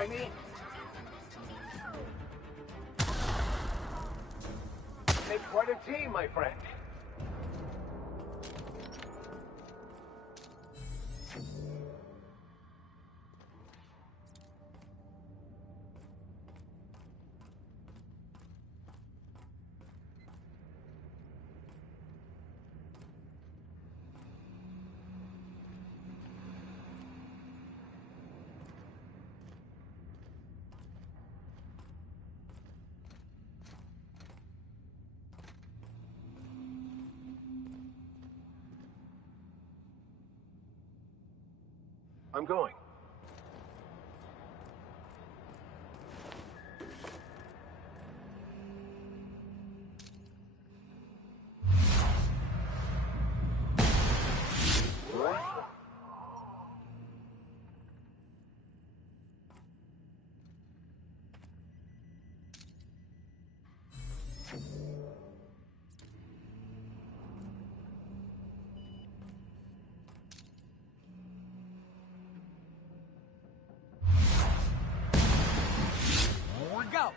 I mean? Make quite a team, my friend. I'm going. Go!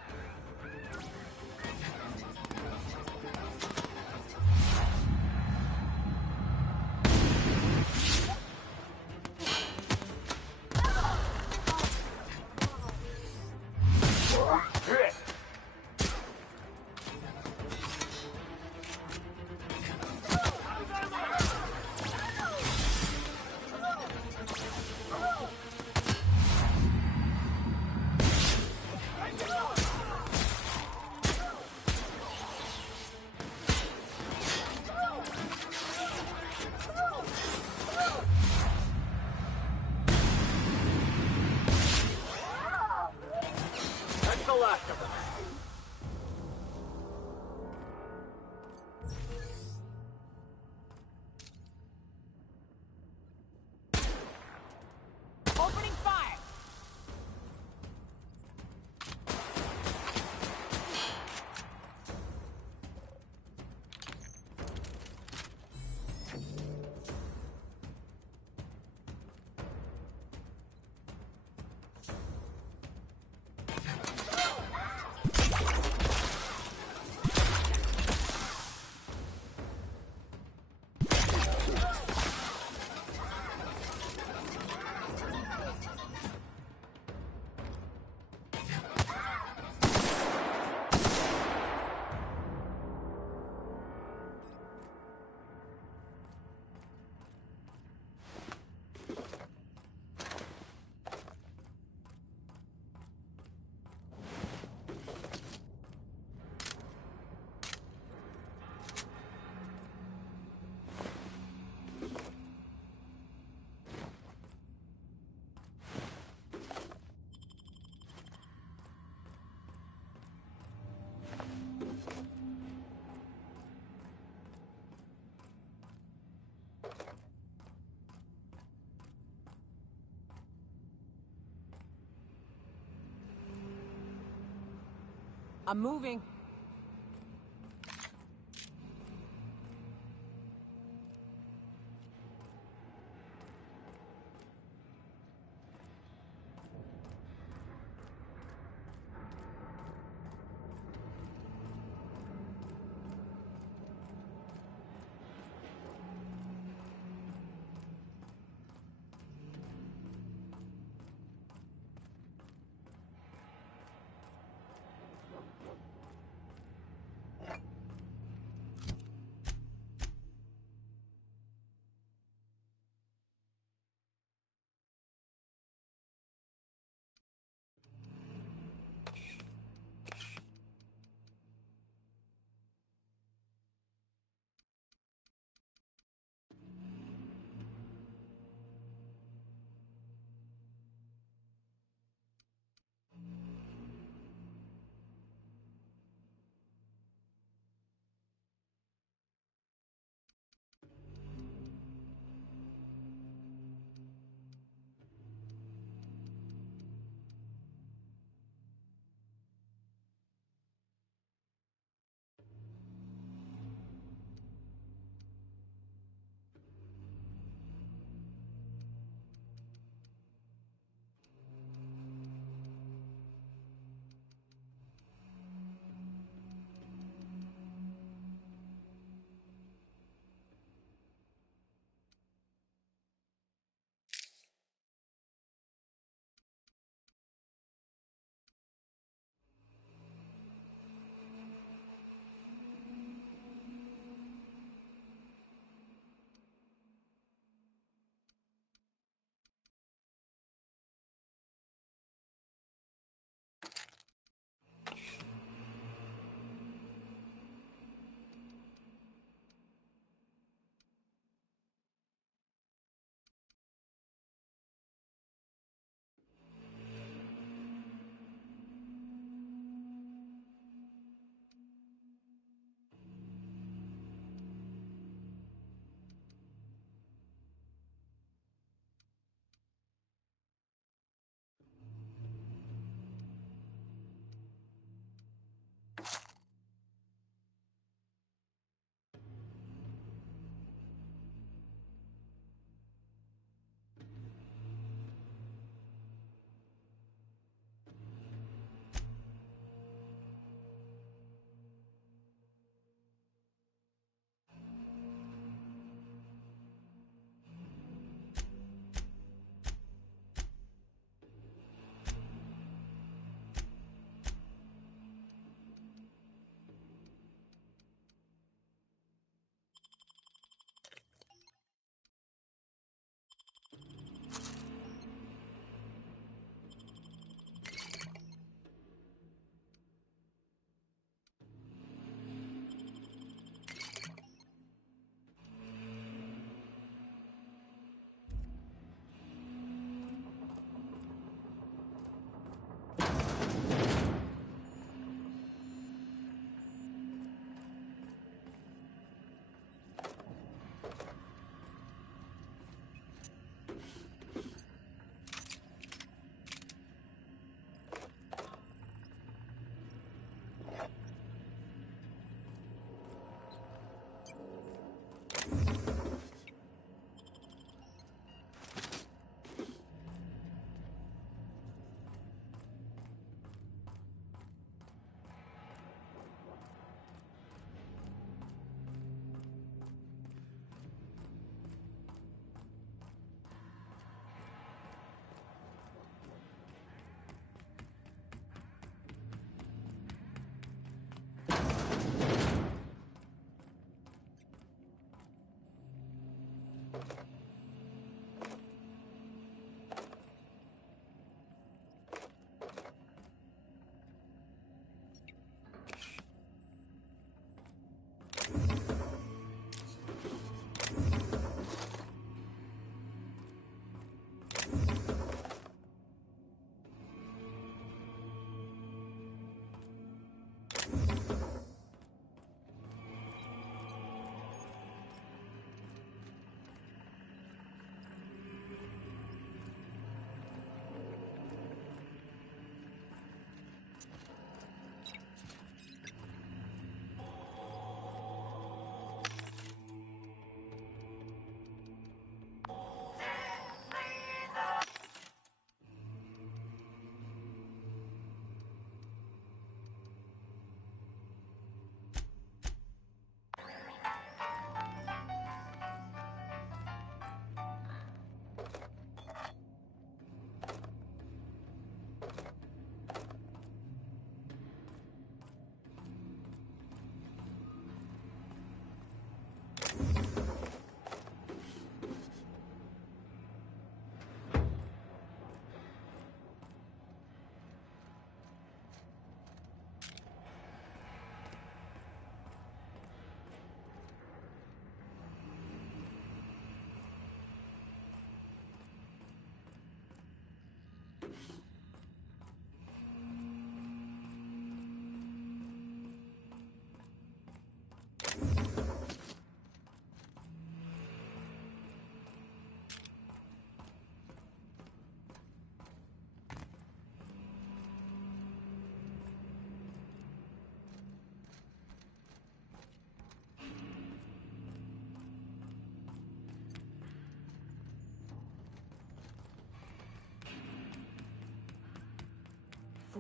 That's the last of them. Opening fire! I'm moving.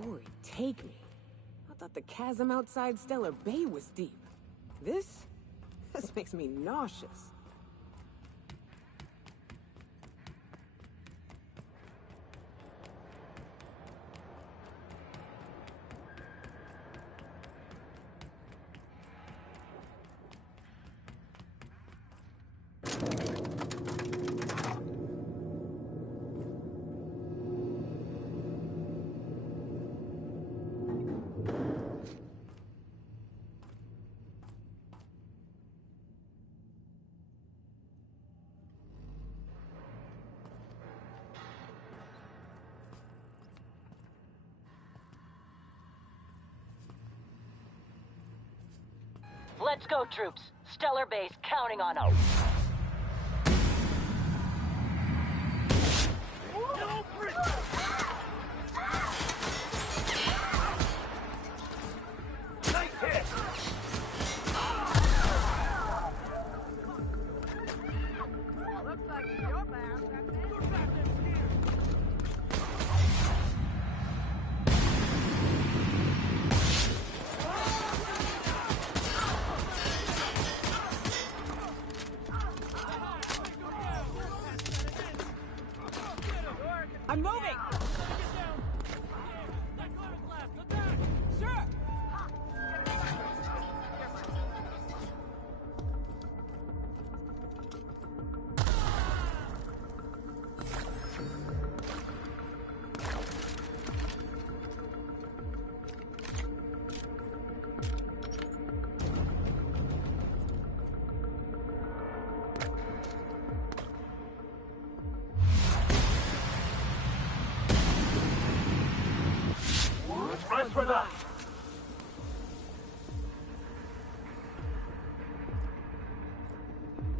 Glory take me. I thought the chasm outside Stellar Bay was deep. This makes me nauseous. Let's go, troops. Stellar Base counting on us. Nice hit! Looks like you're bound. I'm moving! Sure! Rest with us!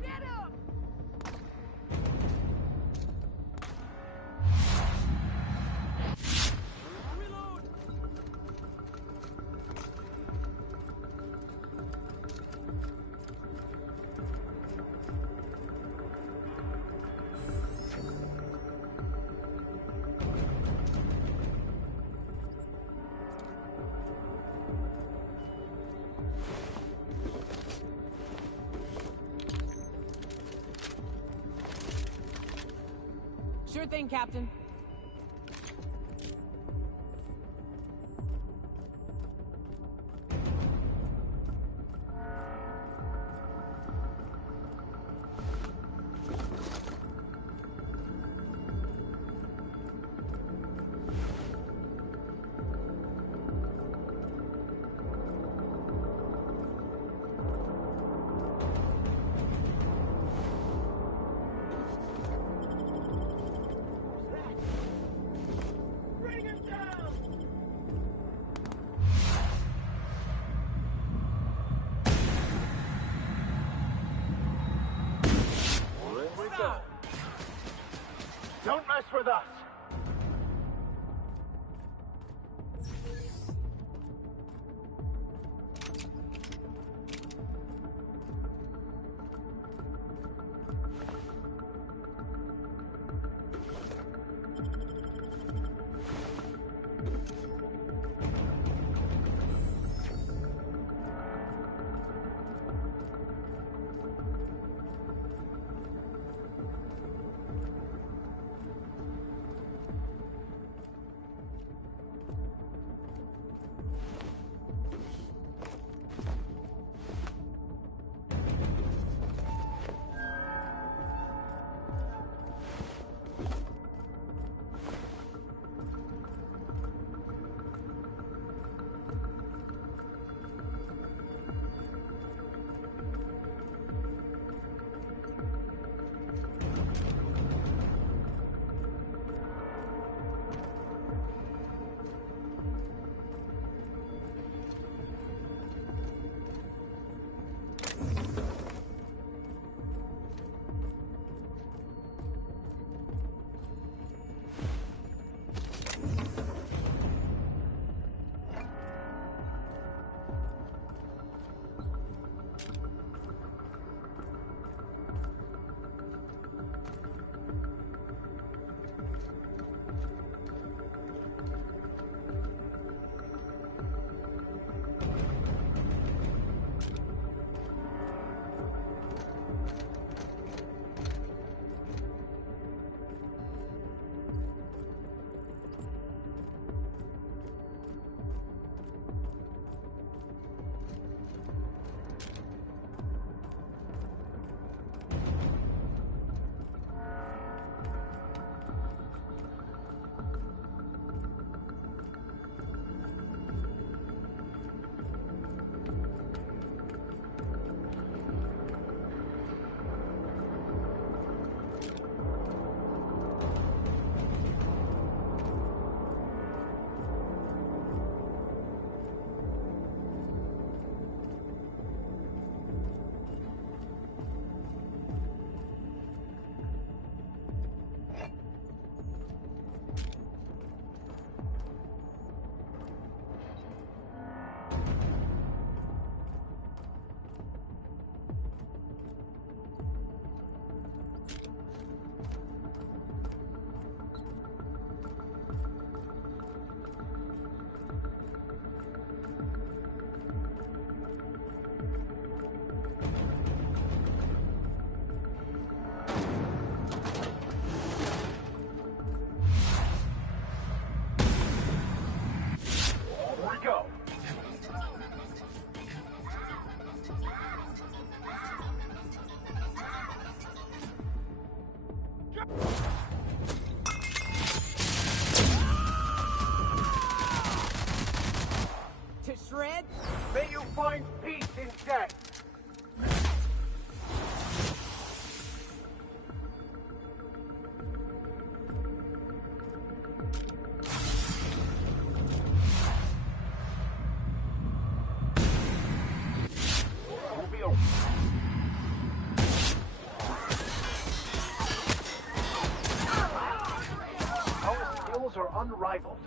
Get him! Reload! Sure thing, Captain. Don't mess with us! unrivaled.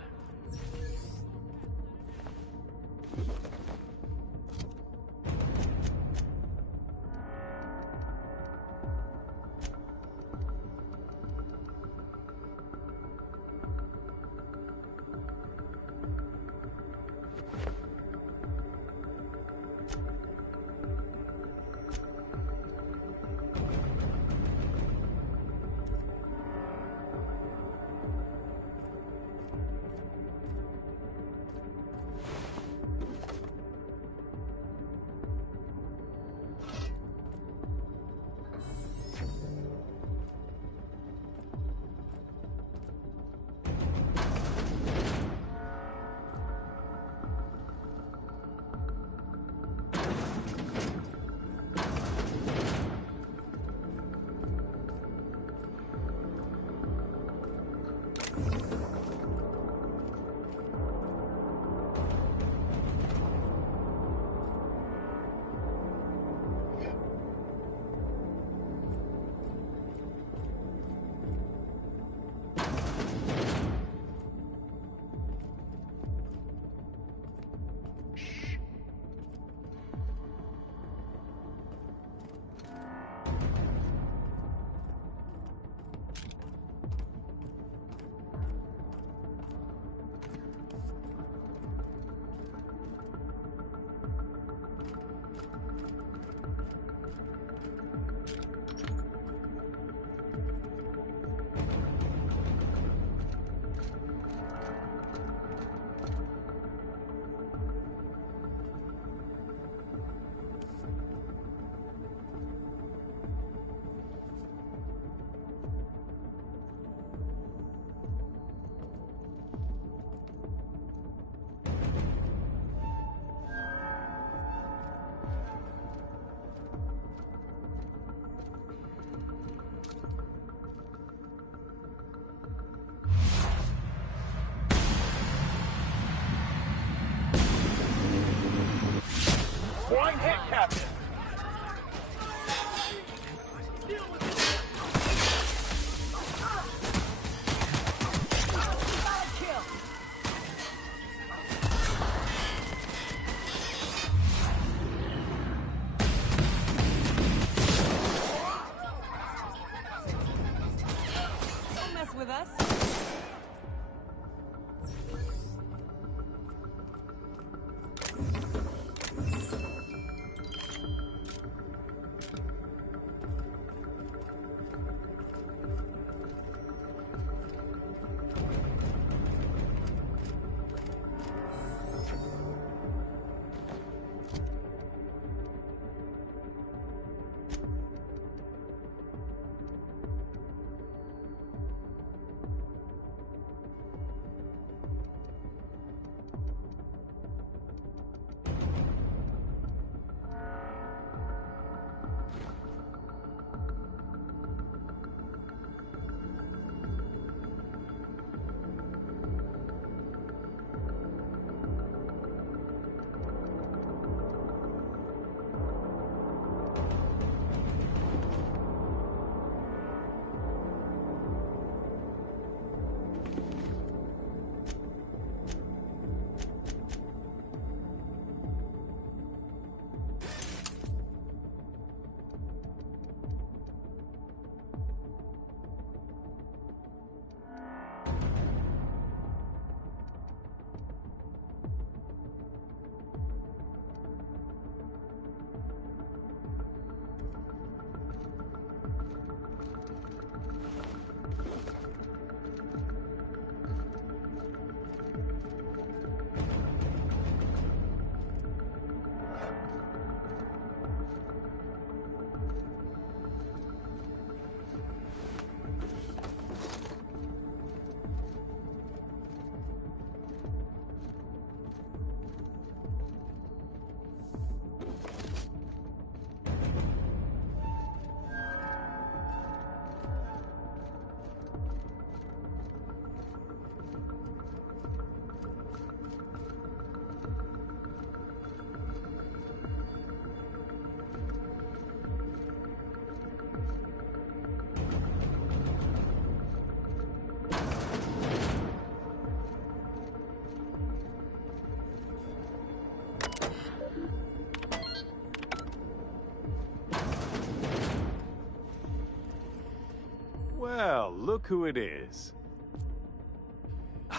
look who it is.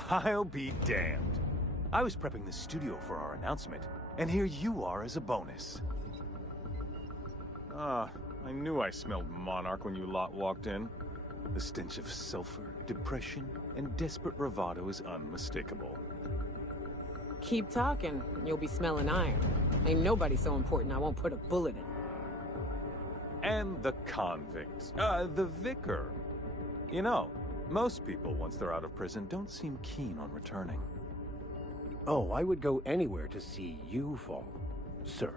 I'll be damned. I was prepping the studio for our announcement, and here you are as a bonus. Ah, I knew I smelled Monarch when you lot walked in. The stench of sulfur, depression, and desperate bravado is unmistakable. Keep talking, and you'll be smelling iron. Ain't nobody so important I won't put a bullet in. And the convict. The vicar. You know, most people, once they're out of prison, don't seem keen on returning. Oh, I would go anywhere to see you fall, sir.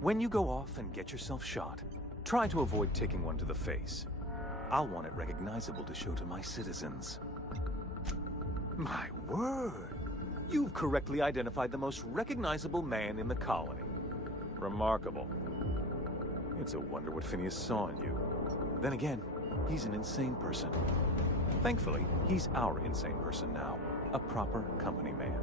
When you go off and get yourself shot, try to avoid taking one to the face. I'll want it recognizable to show to my citizens. My word! You've correctly identified the most recognizable man in the colony. Remarkable. It's a wonder what Phineas saw in you. Then again, he's an insane person. Thankfully, he's our insane person now. A proper company man.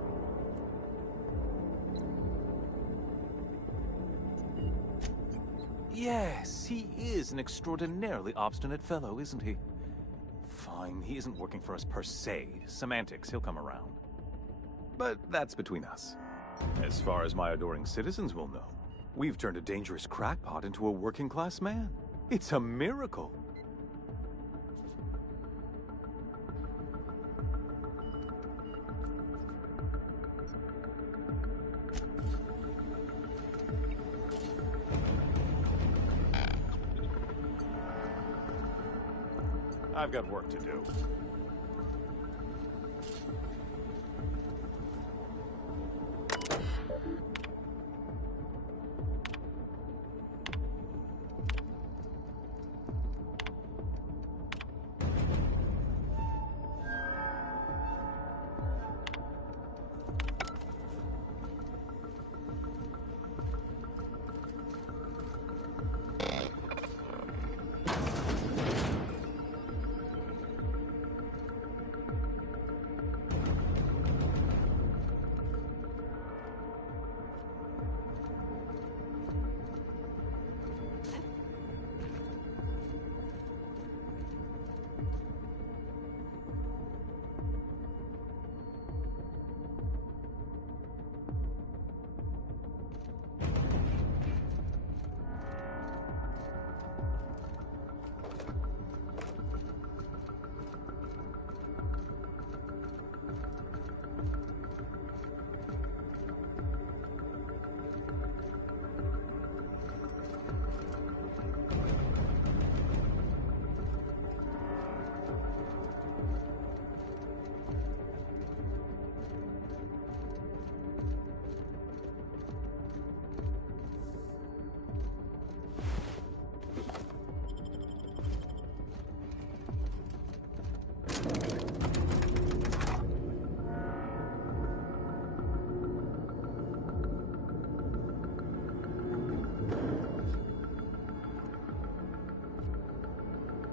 Yes, he is an extraordinarily obstinate fellow, isn't he? Fine, he isn't working for us per se. Semantics, he'll come around. But that's between us. As far as my adoring citizens will know, we've turned a dangerous crackpot into a working-class man. It's a miracle. I've got work to do.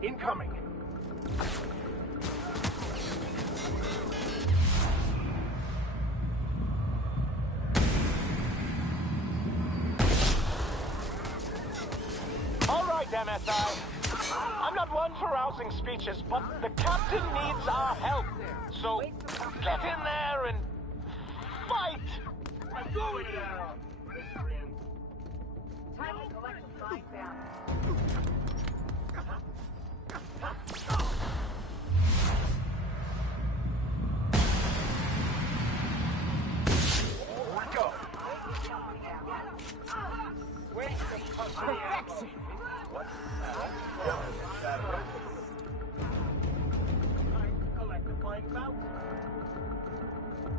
Incoming. All right, MSI. I'm not one for rousing speeches, but the captain needs our help. So get in there and fight. I'm going down. Time to collect the flag down. Perfection!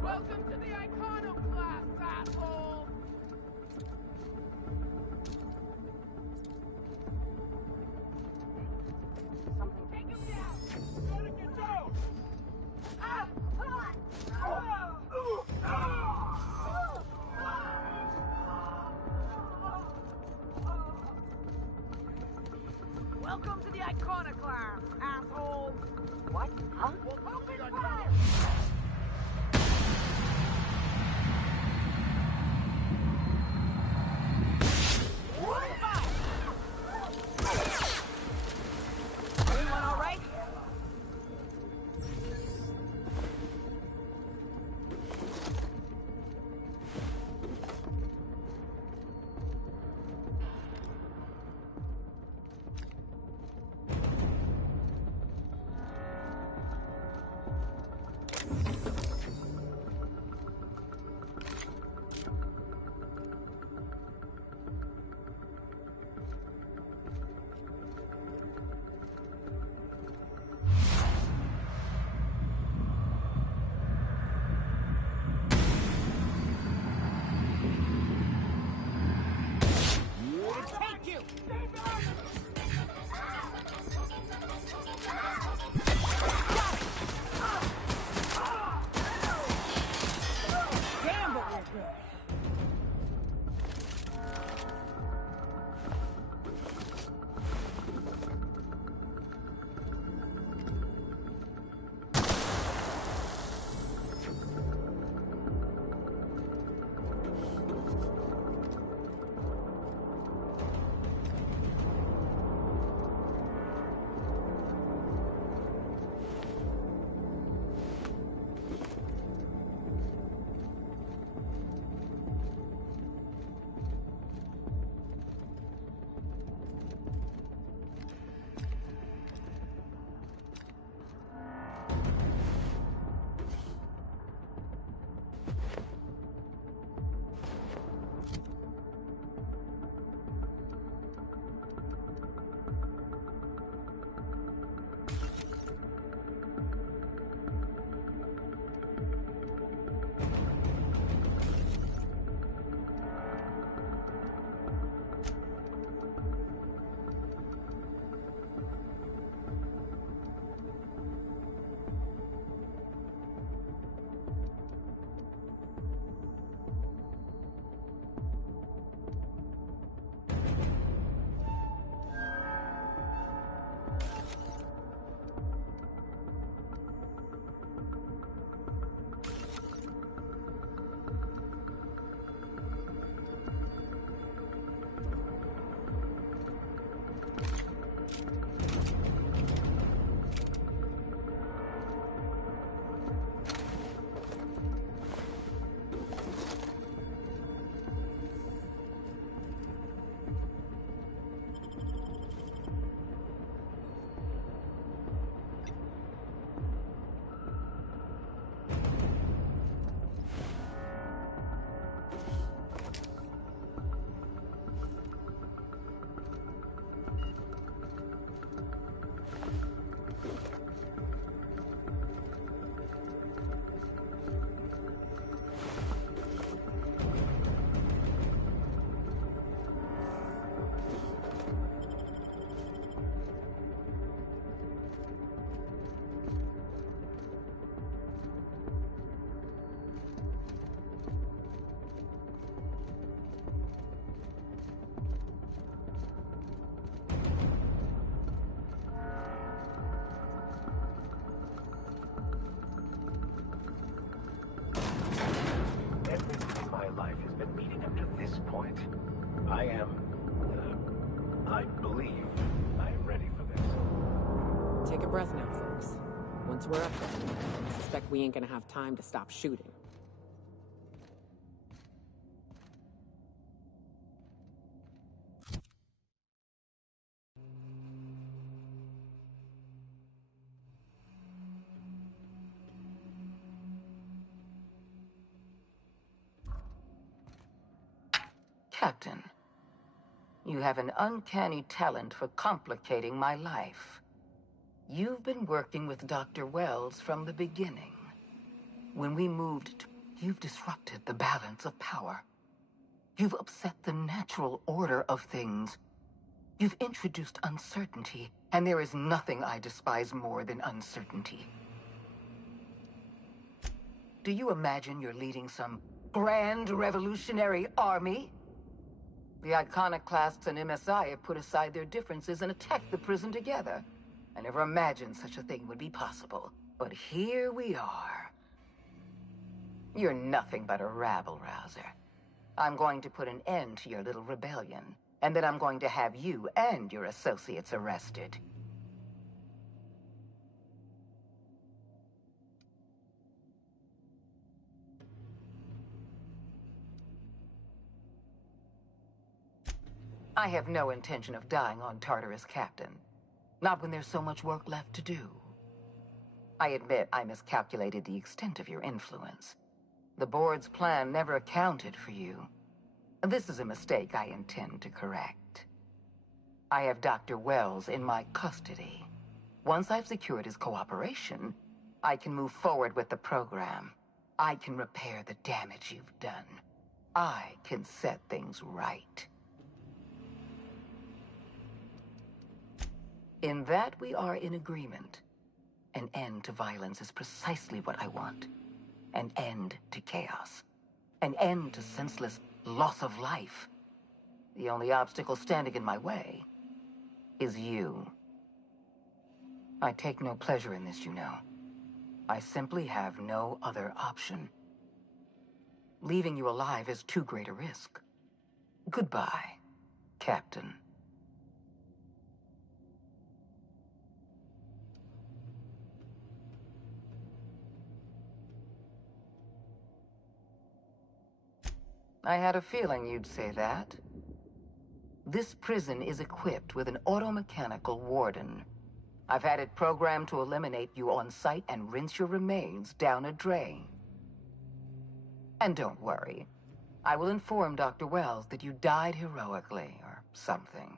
Welcome to the Iconoclast, asshole! Take him down! Gotta get down! Ah! Welcome to the Iconoclast, asshole! What? Huh? Open fire! Anyone all right? I believe I'm ready for this. Take a breath now, folks. Once we're up there, I suspect we ain't gonna have time to stop shooting. Captain, you have an uncanny talent for complicating my life. You've been working with Dr. Wells from the beginning. When we moved, you've disrupted the balance of power. You've upset the natural order of things. You've introduced uncertainty, and there is nothing I despise more than uncertainty. Do you imagine you're leading some grand revolutionary army? The iconoclasts and MSI have put aside their differences and attacked the prison together. I never imagined such a thing would be possible. But here we are. You're nothing but a rabble-rouser. I'm going to put an end to your little rebellion, and then I'm going to have you and your associates arrested. I have no intention of dying on Tartarus, Captain. Not when there's so much work left to do. I admit I miscalculated the extent of your influence. The board's plan never accounted for you. This is a mistake I intend to correct. I have Dr. Wells in my custody. Once I've secured his cooperation, I can move forward with the program. I can repair the damage you've done. I can set things right. In that we are in agreement. An end to violence is precisely what I want. An end to chaos. An end to senseless loss of life. The only obstacle standing in my way is you. I take no pleasure in this, you know. I simply have no other option. Leaving you alive is too great a risk. Goodbye, Captain. I had a feeling you'd say that. This prison is equipped with an automechanical warden. I've had it programmed to eliminate you on sight and rinse your remains down a drain. And don't worry. I will inform Dr. Wells that you died heroically, or something.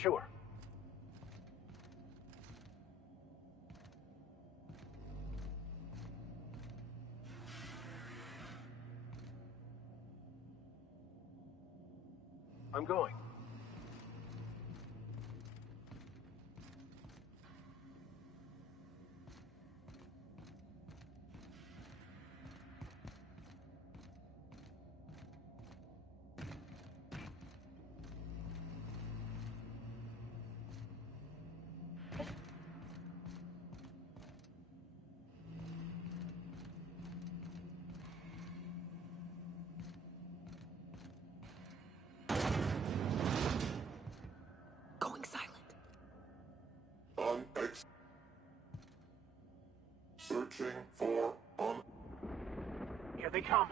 Sure. I'm going. Going silent. On X. Searching for on. Here they come.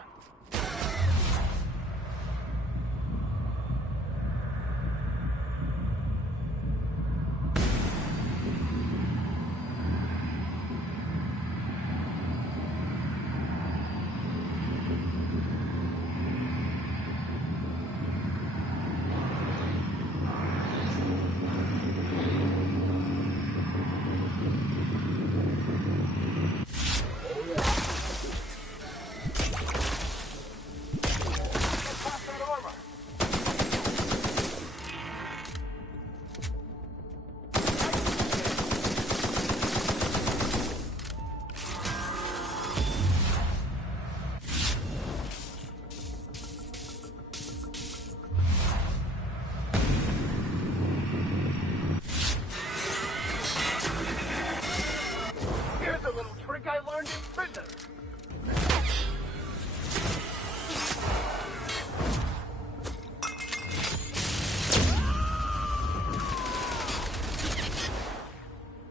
Here's a little trick I learned in prison.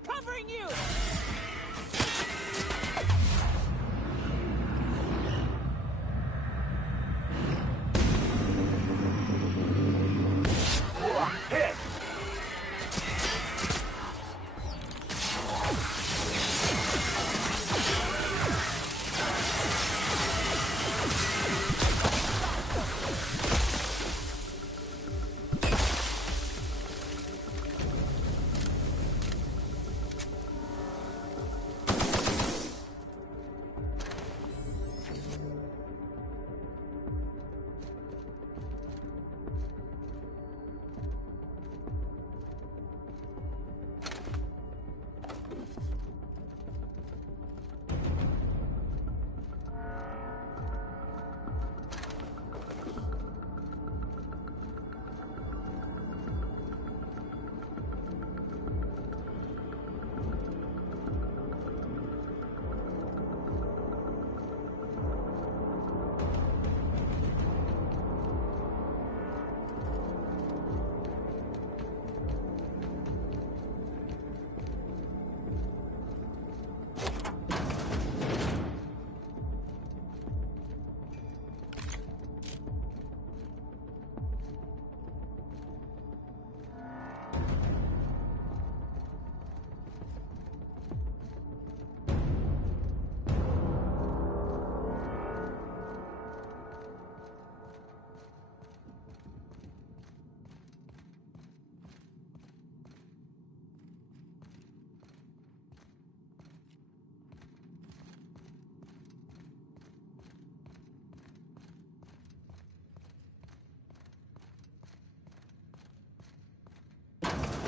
Covering you! Hit!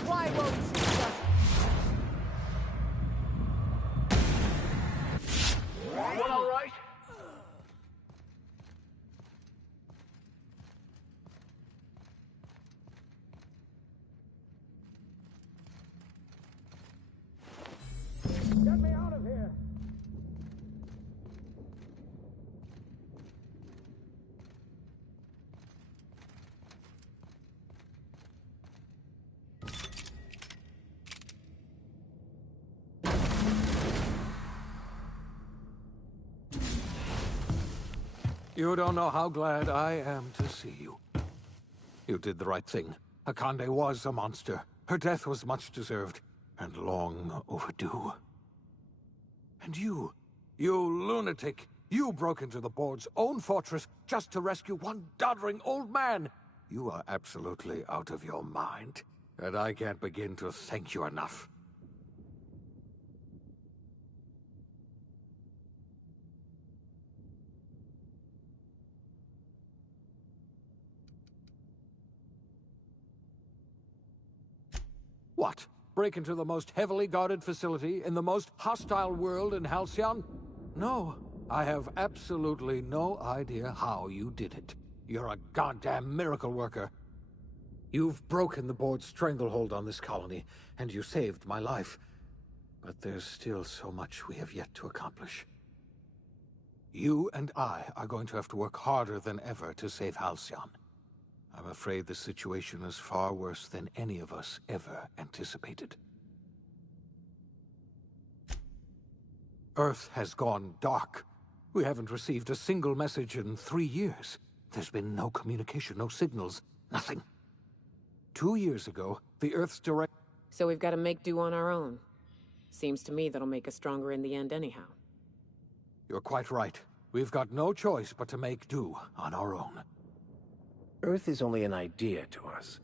Why won't you just... Everyone all right? Get me out of here! You don't know how glad I am to see you. You did the right thing. Akande was a monster. Her death was much deserved, and long overdue. And you lunatic, you broke into the board's own fortress just to rescue one doddering old man. You are absolutely out of your mind. and I can't begin to thank you enough. What? Break into the most heavily guarded facility in the most hostile world in Halcyon? No, I have absolutely no idea how you did it. You're a goddamn miracle worker. You've broken the board's stranglehold on this colony, and you saved my life. But there's still so much we have yet to accomplish. You and I are going to have to work harder than ever to save Halcyon. I'm afraid the situation is far worse than any of us ever anticipated. Earth has gone dark. We haven't received a single message in 3 years. There's been no communication, no signals, nothing. 2 years ago, the Earth's direct... So we've got to make do on our own. Seems to me that'll make us stronger in the end anyhow. You're quite right. We've got no choice but to make do on our own. Earth is only an idea to us.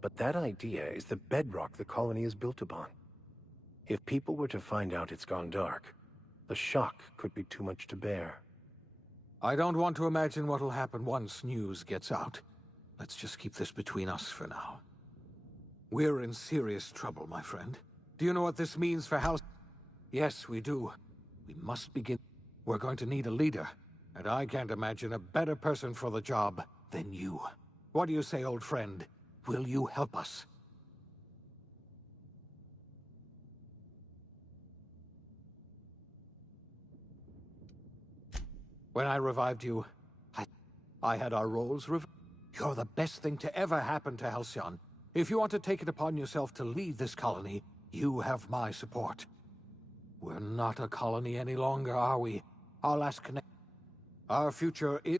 But that idea is the bedrock the colony is built upon. If people were to find out it's gone dark, the shock could be too much to bear. I don't want to imagine what'll happen once news gets out. Let's just keep this between us for now. We're in serious trouble, my friend. Do you know what this means for Halcyon? Yes, we do. We must begin. We're going to need a leader, and I can't imagine a better person for the job than you. What do you say, old friend? Will you help us? When I revived you, I had our roles reversed. You're the best thing to ever happen to Halcyon. If you want to take it upon yourself to lead this colony, you have my support. We're not a colony any longer, are we? Our last connection. Our future is...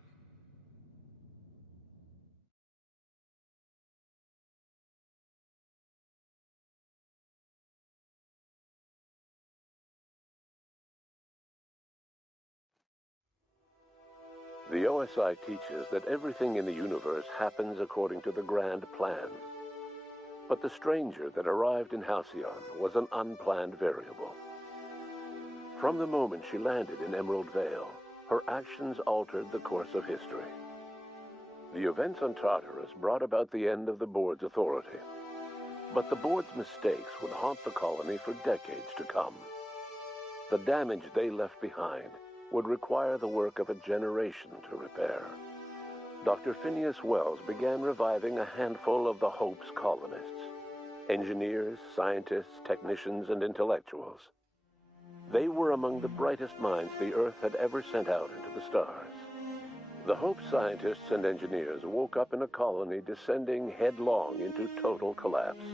The OSI teaches that everything in the universe happens according to the grand plan. But the stranger that arrived in Halcyon was an unplanned variable. From the moment she landed in Emerald Vale, her actions altered the course of history. The events on Tartarus brought about the end of the board's authority. But the board's mistakes would haunt the colony for decades to come. The damage they left behind would require the work of a generation to repair. Dr. Phineas Wells began reviving a handful of the Hope's colonists. Engineers, scientists, technicians, and intellectuals. They were among the brightest minds the Earth had ever sent out into the stars. The Hope scientists and engineers woke up in a colony descending headlong into total collapse.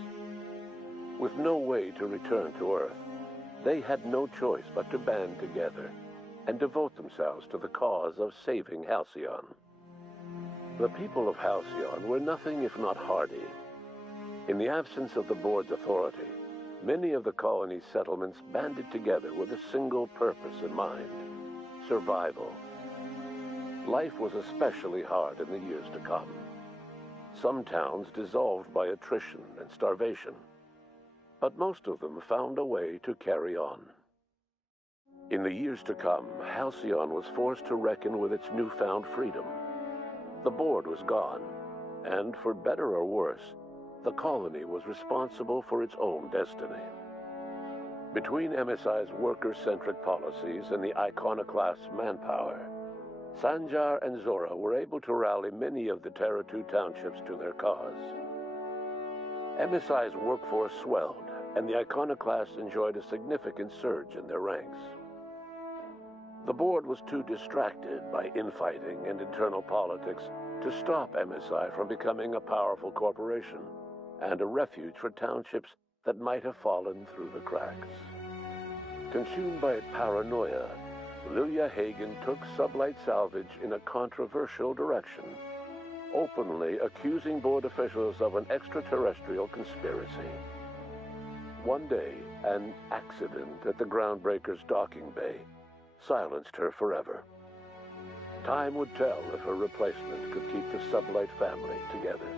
With no way to return to Earth, they had no choice but to band together and devote themselves to the cause of saving Halcyon. The people of Halcyon were nothing if not hardy. In the absence of the board's authority, many of the colony's settlements banded together with a single purpose in mind: survival. Life was especially hard in the years to come. Some towns dissolved by attrition and starvation, but most of them found a way to carry on. In the years to come, Halcyon was forced to reckon with its newfound freedom. The board was gone, and for better or worse, the colony was responsible for its own destiny. Between MSI's worker-centric policies and the iconoclast's manpower, Sanjar and Zora were able to rally many of the Terra 2 townships to their cause. MSI's workforce swelled, and the iconoclasts enjoyed a significant surge in their ranks. The board was too distracted by infighting and internal politics to stop MSI from becoming a powerful corporation and a refuge for townships that might have fallen through the cracks. Consumed by paranoia, Lilia Hagen took Sublight Salvage in a controversial direction, openly accusing board officials of an extraterrestrial conspiracy. One day, an accident at the Groundbreaker's docking bay silenced her forever. Time would tell if her replacement could keep the Sublight family together.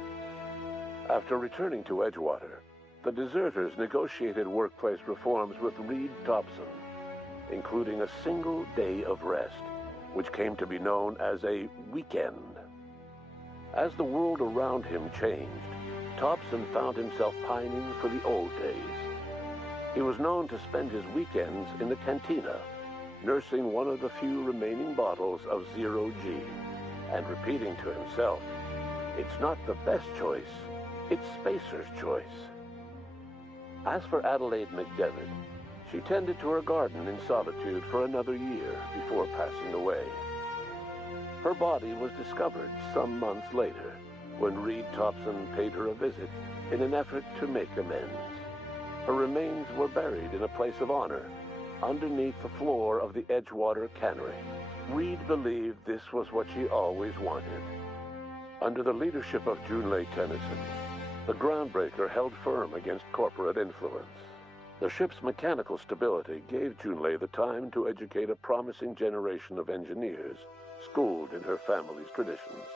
After returning to Edgewater, the deserters negotiated workplace reforms with Reed Thompson, including a single day of rest, which came to be known as a weekend. As the world around him changed, Thompson found himself pining for the old days. He was known to spend his weekends in the cantina, nursing one of the few remaining bottles of Zero-G, and repeating to himself, "It's not the best choice, it's Spacer's choice." As for Adelaide McDevitt, she tended to her garden in solitude for another year before passing away. Her body was discovered some months later when Reed Thompson paid her a visit in an effort to make amends. Her remains were buried in a place of honor underneath the floor of the Edgewater cannery. Reed believed this was what she always wanted. Under the leadership of Junlei Tennyson, the groundbreaker held firm against corporate influence. The ship's mechanical stability gave Junlei the time to educate a promising generation of engineers schooled in her family's traditions.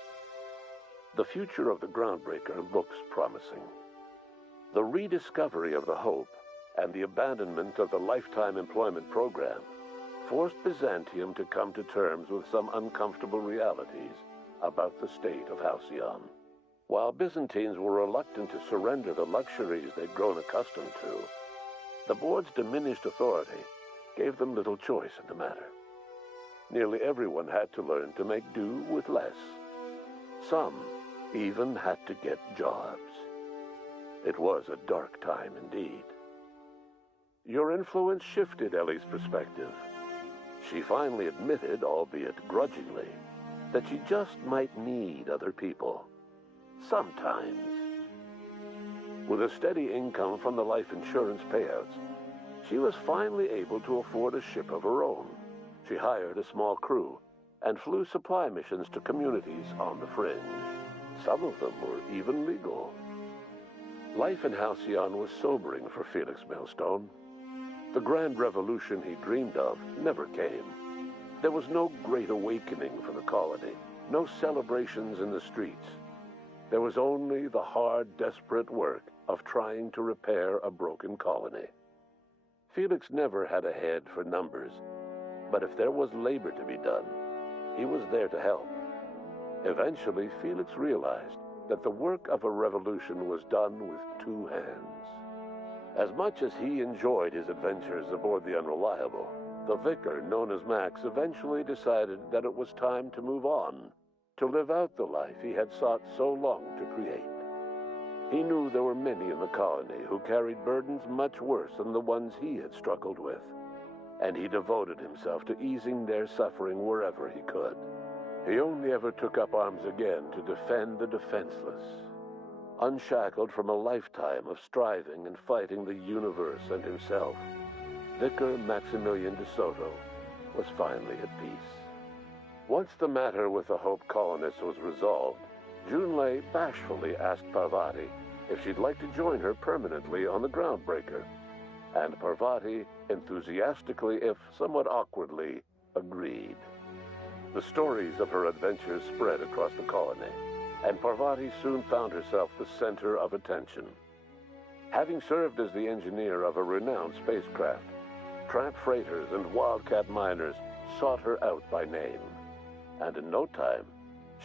The future of the groundbreaker looks promising. The rediscovery of the Hope and the abandonment of the lifetime employment program forced Byzantium to come to terms with some uncomfortable realities about the state of Halcyon. While Byzantines were reluctant to surrender the luxuries they'd grown accustomed to, the board's diminished authority gave them little choice in the matter. Nearly everyone had to learn to make do with less. Some even had to get jobs. It was a dark time indeed. Your influence shifted Ellie's perspective. She finally admitted, albeit grudgingly, that she just might need other people. Sometimes. With a steady income from the life insurance payouts, she was finally able to afford a ship of her own. She hired a small crew and flew supply missions to communities on the fringe. Some of them were even legal. Life in Halcyon was sobering for Felix Millstone. The grand revolution he dreamed of never came. There was no great awakening for the colony, no celebrations in the streets. There was only the hard, desperate work of trying to repair a broken colony. Felix never had a head for numbers, but if there was labor to be done, he was there to help. Eventually, Felix realized that the work of a revolution was done with two hands. As much as he enjoyed his adventures aboard the Unreliable, the vicar, known as Max, eventually decided that it was time to move on, to live out the life he had sought so long to create. He knew there were many in the colony who carried burdens much worse than the ones he had struggled with, and he devoted himself to easing their suffering wherever he could. He only ever took up arms again to defend the defenseless. Unshackled from a lifetime of striving and fighting the universe and himself, Vicar Maximilian de Soto was finally at peace. Once the matter with the Hope colonists was resolved, Junlei bashfully asked Parvati if she'd like to join her permanently on the Groundbreaker, and Parvati enthusiastically, if somewhat awkwardly, agreed. The stories of her adventures spread across the colony, and Parvati soon found herself the center of attention. Having served as the engineer of a renowned spacecraft, tramp freighters and wildcat miners sought her out by name, and in no time,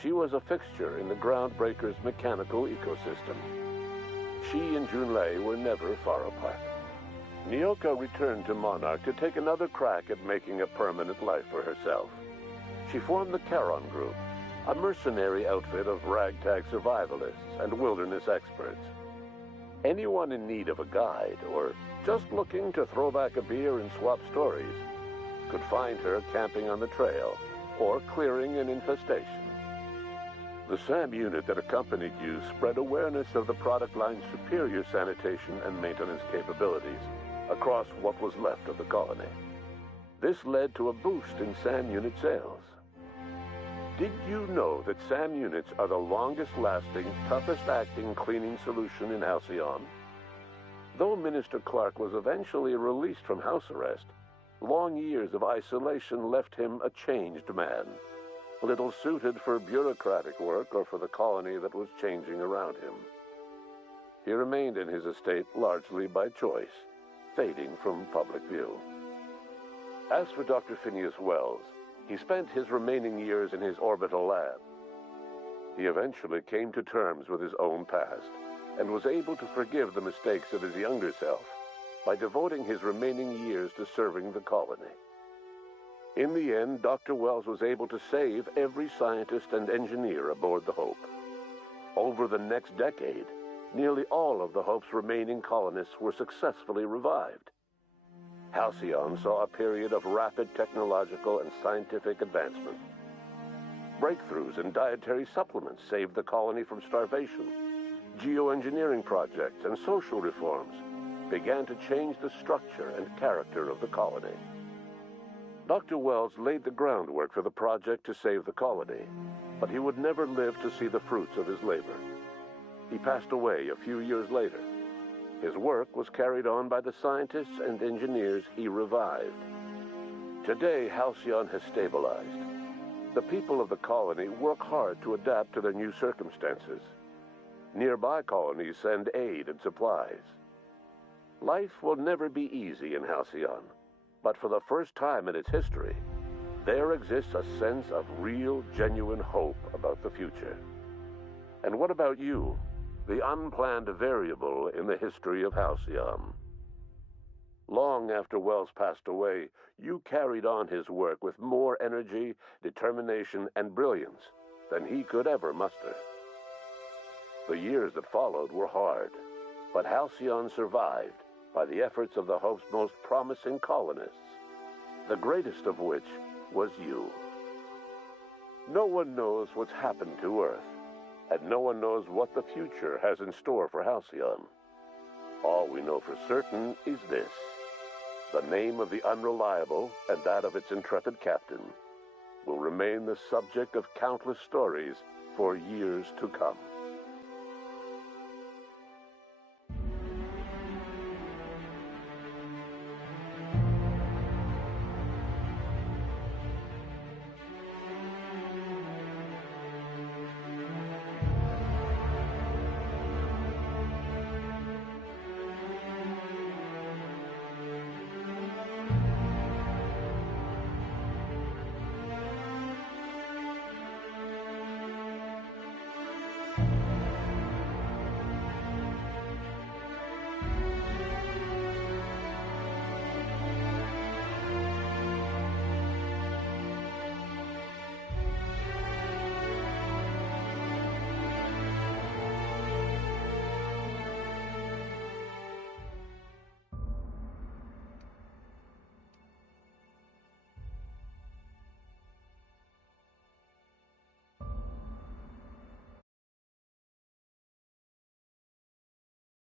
she was a fixture in the Groundbreaker's mechanical ecosystem. She and Junlei were never far apart. Nyoka returned to Monarch to take another crack at making a permanent life for herself. She formed the Charon Group, a mercenary outfit of ragtag survivalists and wilderness experts. Anyone in need of a guide, or just looking to throw back a beer and swap stories, could find her camping on the trail or clearing an infestation. The SAM unit that accompanied you spread awareness of the product line's superior sanitation and maintenance capabilities across what was left of the colony. This led to a boost in SAM unit sales. Did you know that SAM units are the longest-lasting, toughest-acting cleaning solution in Halcyon? Though Minister Clark was eventually released from house arrest, long years of isolation left him a changed man, little suited for bureaucratic work or for the colony that was changing around him. He remained in his estate largely by choice, fading from public view. As for Dr. Phineas Wells, he spent his remaining years in his orbital lab. He eventually came to terms with his own past and was able to forgive the mistakes of his younger self by devoting his remaining years to serving the colony. In the end, Dr. Wells was able to save every scientist and engineer aboard the Hope. Over the next decade, nearly all of the Hope's remaining colonists were successfully revived. Halcyon saw a period of rapid technological and scientific advancement. Breakthroughs in dietary supplements saved the colony from starvation. Geoengineering projects and social reforms began to change the structure and character of the colony. Dr. Wells laid the groundwork for the project to save the colony, but he would never live to see the fruits of his labor. He passed away a few years later. His work was carried on by the scientists and engineers he revived. Today, Halcyon has stabilized. The people of the colony work hard to adapt to their new circumstances. Nearby colonies send aid and supplies. Life will never be easy in Halcyon, but for the first time in its history, there exists a sense of real, genuine hope about the future. And what about you? The unplanned variable in the history of Halcyon. Long after Wells passed away, you carried on his work with more energy, determination, and brilliance than he could ever muster. The years that followed were hard, but Halcyon survived by the efforts of the Hope's most promising colonists, the greatest of which was you. No one knows what's happened to Earth, and no one knows what the future has in store for Halcyon. All we know for certain is this: the name of the Unreliable and that of its intrepid captain will remain the subject of countless stories for years to come.